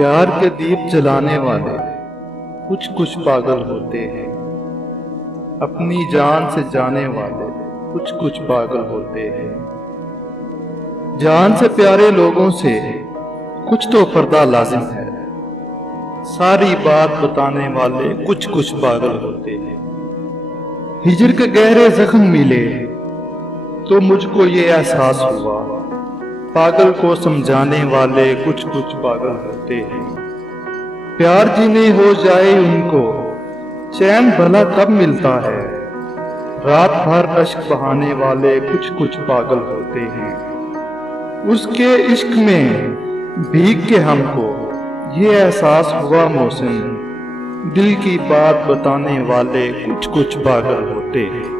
प्यार के दीप जलाने वाले कुछ कुछ पागल होते हैं। अपनी जान से जाने वाले कुछ कुछ पागल होते हैं। जान से प्यारे लोगों से कुछ तो पर्दा लाजिम है। सारी बात बताने वाले कुछ कुछ पागल होते हैं। हिजर के गहरे जख्म मिले तो मुझको ये एहसास हुआ, पागल को समझाने वाले कुछ कुछ पागल होते हैं। प्यार जीने हो जाए उनको चैन भला कब मिलता है। रात भर अश्क बहाने वाले कुछ कुछ पागल होते हैं। उसके इश्क में भीग के हमको ये एहसास हुआ मौसम, दिल की बात बताने वाले कुछ कुछ पागल होते हैं।